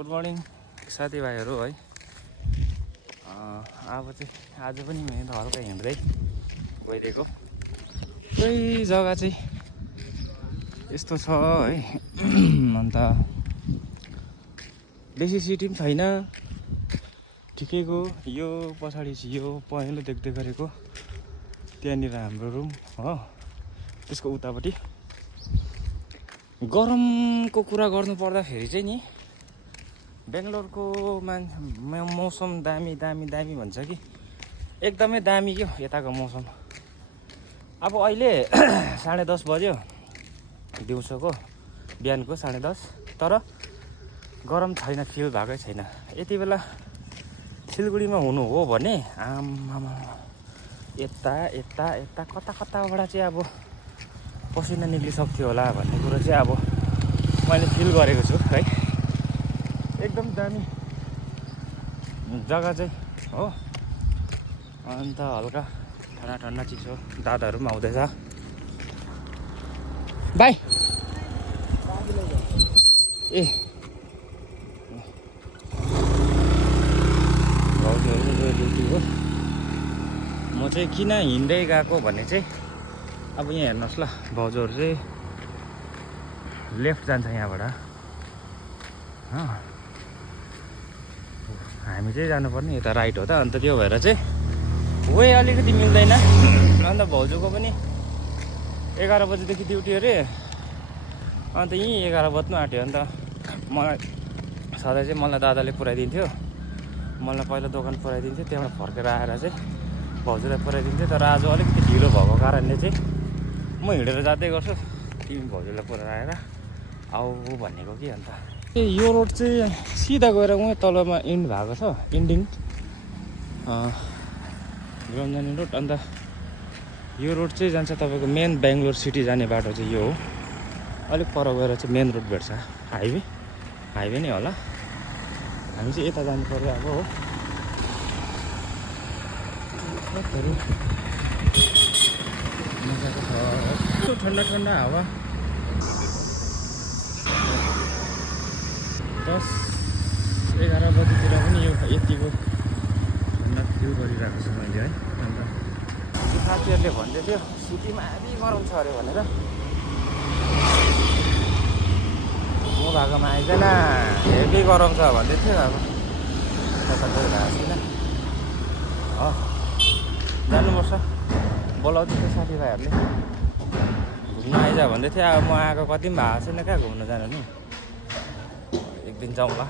Good morning साथीभाइहरू है। अब चाहिँ आज पनि मैले त हल्का हिँड्दै गइदिएको। कोही जग्गा चाहिँ यस्तो छ है। अन्त बेसी सिटी पनि छैन, ठिकैको। यो पछाडि चाहिँ यो पहेँलो देख्दै गरेको त्यहाँनिर हाम्रो रुम हो। त्यसको उतापट्टि गरमको कुरा गर्नु पर्दाखेरि चाहिँ नि बेङ्गलोरको मौसम दामी दामी दामी भन्छ कि एकदमै दामी क्या यताको मौसम। अब अहिले 10:30 बज्यो दिउँसोको, बिहानको 10:30, तर गरम छैन, फिल भएकै छैन। यति बेला सिलगढीमा हुनु हो भने आमामा यता यता यता कता कताबाट चाहिँ अब पसिना निक्लिसक्थ्यो होला भन्ने कुरो चाहिँ अब मैले फिल गरेको छु है। एकदम दामी जग्गा चाहिँ हो। अन्त हल्का ठन्डा ठन्डा चिसो, दादाहरू पनि आउँदैछ। बाई ए भाउजूहरू गयो ड्युटी हो। म चाहिँ किन हिँड्दै गएको भने चाहिँ अब यहाँ हेर्नुहोस् ल, भाउजूहरू चाहिँ लेफ्ट जान्छ यहाँबाट। हामी चाहिँ जानुपर्ने यता राइट हो त। अन्त त्यो भएर चाहिँ वे अलिकति मिल्दैन। अन्त भाउजूको पनि 11 बजीदेखि ड्युटी अरे। अन्त यहीँ 11 बज्नु आँट्यो। अन्त मलाई सधैँ चाहिँ मलाई दादाले पुऱ्याइदिन्थ्यो, मलाई पहिला दोकान पुऱ्याइदिन्थ्यो, त्यहाँबाट फर्केर आएर चाहिँ भाउजूलाई पुऱ्याइदिन्थ्यो। तर आज अलिकति ढिलो भएको कारणले चाहिँ म हिँडेर जाँदै गर्छु, तिमी भाउजूलाई पुऱ्याएर आऊ भनेको कि। अन्त यो रोड चाहिँ सिधा गएर उहाँ तलमा इन्ड भएको छ, इन्डिङ रञ्जनी रोड। अन्त यो रोड चाहिँ जान्छ तपाईँको मेन बेङ्गलोर सिटी जाने बाटो चाहिँ यो हो। अलिक पर गएर चाहिँ मेन रोड भेट्छ, हाइवे नै होला। हामी चाहिँ यता जानु पर्यो अब हो। मजाको छ, ठन्डा ठन्डा हावा। 10-11 बजीतिर पनि यो यतिको ठन्डा फिल गरिरहेको छु मैले है। अन्त साथीहरूले भन्दै थियो सिटीमा हेभी गरम छ अरे भनेर। म भएकोमा आइदैन, हेभी गरम छ भन्दै थियो। अब त्यता गइरहेको छैन हो, जानुपर्छ। बोलाउँदै थियो साथीभाइहरूले, घुम्न आइज भन्दै थियो। अब म आएको कति पनि भएको छैन, कहाँ घुम्न जानु नि। एक दिन जाउँला।